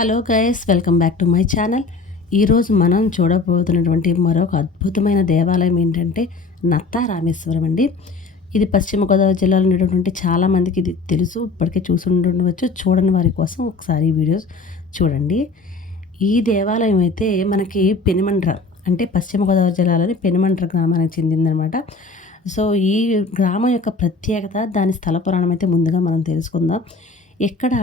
Hello guys welcome back to my channel. ఈరోజు మనం చూడబోతున్నటువంటి మరొక అద్భుతమైన దేవాలయం ఏంటంటే నత్తా రామేశ్వరం అండి. ఇది పశ్చిమ గోదావరి జిల్లాలో ఉన్నటువంటి చాలామందికి ఇది తెలుసు ఇప్పటికే చూసి ఉండవచ్చు చూడని వారి కోసం ఒకసారి వీడియోస్ చూడండి. ఈ దేవాలయం అయితే మనకి పెనుమండ్ర అంటే పశ్చిమ గోదావరి జిల్లాలోని పెనుమండ్ర గ్రామానికి చెందిందనమాట. సో ఈ గ్రామం యొక్క ప్రత్యేకత దాని స్థల పురాణం అయితే ముందుగా మనం తెలుసుకుందాం. ఇక్కడ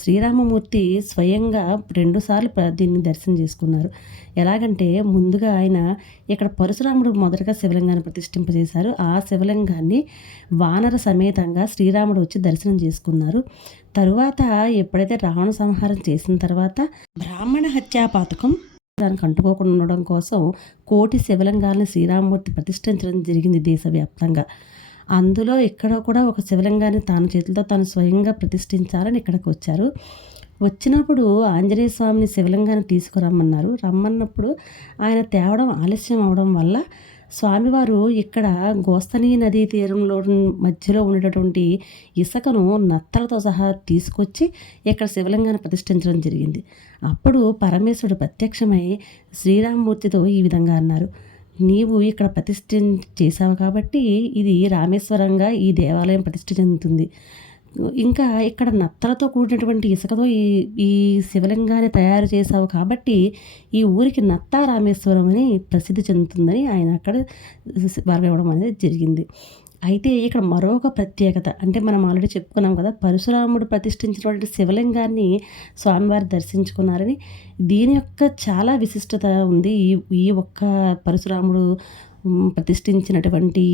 శ్రీరామమూర్తి స్వయంగా రెండుసార్లు దీన్ని దర్శనం చేసుకున్నారు. ఎలాగంటే ముందుగా ఆయన ఇక్కడ పరశురాముడు మొదటగా శివలింగాన్ని ప్రతిష్ఠింపజేశారు. ఆ శివలింగాన్ని వానర సమేతంగా శ్రీరాముడు వచ్చి దర్శనం చేసుకున్నారు. తరువాత ఎప్పుడైతే రావణ సంహారం చేసిన తర్వాత బ్రాహ్మణ హత్యా పాతకం దానికి అంటుకోకుండా ఉండడం కోసం కోటి శివలింగాలను శ్రీరామమూర్తి ప్రతిష్ఠించడం జరిగింది దేశవ్యాప్తంగా. అందులో ఇక్కడ కూడా ఒక శివలింగాన్ని తాను చేతులతో తాను స్వయంగా ప్రతిష్ఠించాలని ఇక్కడికి వచ్చారు. వచ్చినప్పుడు ఆంజనేయ స్వామిని శివలింగాన్ని తీసుకురమ్మన్నారు. రమ్మన్నప్పుడు ఆయన తేవడం ఆలస్యం అవడం వల్ల స్వామివారు ఇక్కడ గోస్తని నదీ తీరంలో మధ్యలో ఉండేటటువంటి ఇసుకను నత్తలతో సహా తీసుకొచ్చి ఇక్కడ శివలింగాన్ని ప్రతిష్ఠించడం జరిగింది. అప్పుడు పరమేశ్వరుడు ప్రత్యక్షమై శ్రీరామమూర్తితో ఈ విధంగా అన్నారు. నీవు ఇక్కడ ప్రతిష్ఠ చేశావు కాబట్టి ఇది రామేశ్వరంగా ఈ దేవాలయం ప్రతిష్ఠ చెందుతుంది ఇంకా ఇక్కడ నత్తలతో కూడినటువంటి ఇసుకతో ఈ ఈ శివలింగాన్ని తయారు చేశావు కాబట్టి ఈ ఊరికి నత్తా రామేశ్వరం అని ప్రసిద్ధి చెందుతుందని ఆయన అక్కడ ఇవ్వడం అనేది జరిగింది. అయితే ఇక్కడ మరొక ప్రత్యేకత. అంటే మనం ఆల్రెడీ చెప్పుకున్నాం కదా పరశురాముడు ప్రతిష్ఠించినటువంటి శివలింగాన్ని స్వామివారి దర్శించుకున్నారని. దీని యొక్క చాలా విశిష్టత ఉంది. ఈ ఈ ఒక్క పరశురాముడు ప్రతిష్ఠించినటువంటి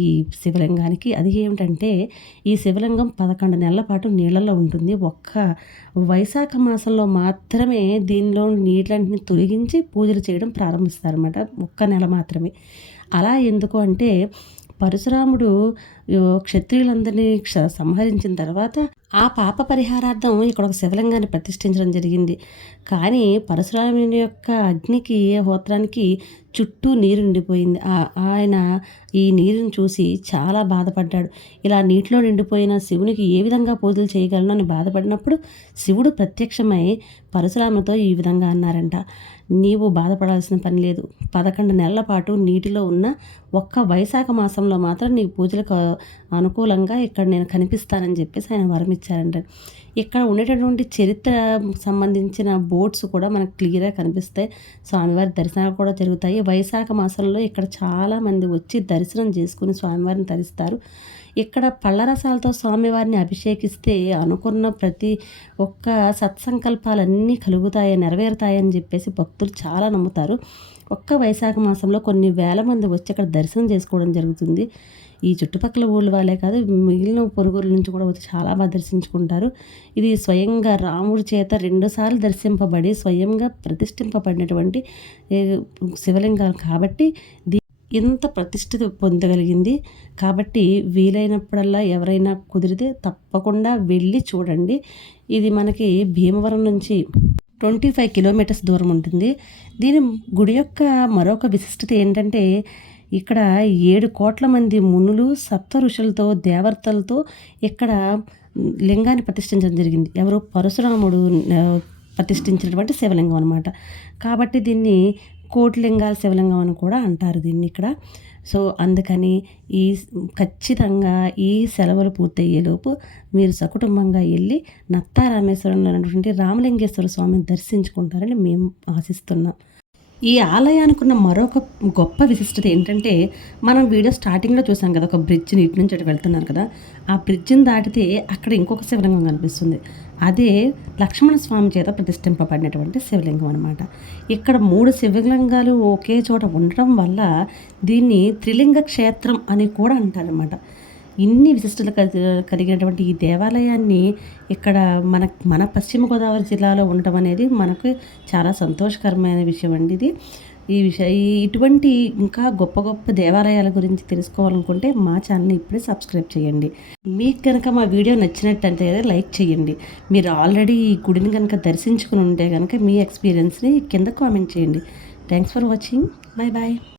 శివలింగానికి. అది ఏమిటంటే ఈ శివలింగం పదకొండు నెలల పాటు నీళ్ళల్లో ఉంటుంది. ఒక్క వైశాఖ మాసంలో మాత్రమే దీనిలో నీళ్ళని తొలగించి పూజలు చేయడం ప్రారంభిస్తారనమాట ఒక్క నెల మాత్రమే. అలా ఎందుకు అంటే పరశురాముడు క్షత్రియులందరినీ సంహరించిన తర్వాత ఆ పాప పరిహారార్థం ఇక్కడ ఒక శివలింగాన్ని ప్రతిష్ఠించడం జరిగింది. కానీ పరశురాముని యొక్క అగ్నికి హోత్రానికి చుట్టూ నీరు నిండిపోయింది. ఆయన ఈ నీరుని చూసి చాలా బాధపడ్డాడు. ఇలా నీటిలో నిండిపోయిన శివునికి ఏ విధంగా పూజలు చేయగలను అని బాధపడినప్పుడు శివుడు ప్రత్యక్షమై పరశురాముతో ఈ విధంగా అన్నారంట. నీవు బాధపడాల్సిన పని లేదు. పదకొండు నెలల పాటు నీటిలో ఉన్న ఒక్క వైశాఖ మాసంలో మాత్రం నీ పూజలకు అనుకూలంగా ఇక్కడ నేను కనిపిస్తానని చెప్పేసి ఆయన వరం ఇచ్చారంట ఇక్కడ ఉండేటటువంటి చరిత్ర సంబంధించిన బోట్స్ కూడా మనకు క్లియర్గా కనిపిస్తాయి. స్వామివారి దర్శనాలు కూడా జరుగుతాయి. వైశాఖ మాసంలో ఇక్కడ చాలామంది వచ్చి దర్శనం చేసుకుని స్వామివారిని తరిస్తారు. ఇక్కడ పళ్ళరసాలతో స్వామివారిని అభిషేకిస్తే అనుకున్న ప్రతి ఒక్క సత్సంకల్పాలన్నీ కలుగుతాయి నెరవేరుతాయని చెప్పేసి భక్తులు చాలా నమ్ముతారు. ఒక్క వైశాఖ మాసంలో కొన్ని వేల మంది వచ్చి అక్కడ దర్శనం చేసుకోవడం జరుగుతుంది. ఈ చుట్టుపక్కల ఊళ్ళ వాళ్ళే కాదు మిగిలిన పొరుగుల నుంచి కూడా వచ్చి చాలా బాగా దర్శించుకుంటారు. ఇది స్వయంగా రాముడి చేత రెండుసార్లు దర్శింపబడి స్వయంగా ప్రతిష్ఠింపబడినటువంటి శివలింగాలు కాబట్టి ఇంత ప్రతిష్ఠిత పొందగలిగింది. కాబట్టి వీలైనప్పుడల్లా ఎవరైనా కుదిరితే తప్పకుండా వెళ్ళి చూడండి. ఇది మనకి భీమవరం నుంచి ట్వంటీ ఫైవ్ కిలోమీటర్స్ దూరం ఉంటుంది. దీని గుడి యొక్క మరొక విశిష్టత ఏంటంటే ఇక్కడ ఏడు కోట్ల మంది మునులు సప్త ఋషులతో దేవతలతో ఇక్కడ లింగాన్ని ప్రతిష్ఠించడం జరిగింది. ఎవరు? పరశురాముడు ప్రతిష్ఠించినటువంటి శివలింగం అనమాట కాబట్టి దీన్ని కోటిలింగాల శివలింగం అని కూడా అంటారు దీన్ని ఇక్కడ. సో అందుకని ఈ ఖచ్చితంగా ఈ సెలవులు పూర్తయ్యేలోపు మీరు సకుటుంబంగా వెళ్ళి నత్తారామేశ్వరం అనేటువంటి రామలింగేశ్వర స్వామిని దర్శించుకుంటారని మేము ఆశిస్తున్నాం. ఈ ఆలయానికి ఉన్న మరొక గొప్ప విశిష్టత ఏంటంటే మనం వీడియో స్టార్టింగ్లో చూసాం కదా ఒక బ్రిడ్జ్ని ఇటు నుంచి అటు వెళ్తున్నారు కదా ఆ బ్రిడ్జిని దాటితే అక్కడ ఇంకొక శివలింగం కనిపిస్తుంది. అదే లక్ష్మణ స్వామి చేత ప్రతిష్ఠింపబడినటువంటి శివలింగం అనమాట ఇక్కడ మూడు శివలింగాలు ఒకే చోట ఉండటం వల్ల దీన్ని త్రిలింగ క్షేత్రం అని కూడా అంటారనమాట ఇన్ని విశిష్టతలు కలిగినటువంటి ఈ దేవాలయాన్ని ఇక్కడ మన మన పశ్చిమ గోదావరి జిల్లాలో ఉండటం అనేది మనకు చాలా సంతోషకరమైన విషయం అండి ఇది. ఈ విషయ ఇటువంటి ఇంకా గొప్ప గొప్ప దేవాలయాల గురించి తెలుసుకోవాలనుకుంటే మా ఛానల్ని ఇప్పుడే సబ్స్క్రైబ్ చేయండి. మీకు కనుక మా వీడియో నచ్చినట్టయితే లైక్ చేయండి. మీరు ఆల్రెడీ ఈ గుడిని కనుక దర్శించుకుని ఉంటే కనుక మీ ఎక్స్పీరియన్స్ని కింద కామెంట్ చేయండి. Thanks for watching. Bye bye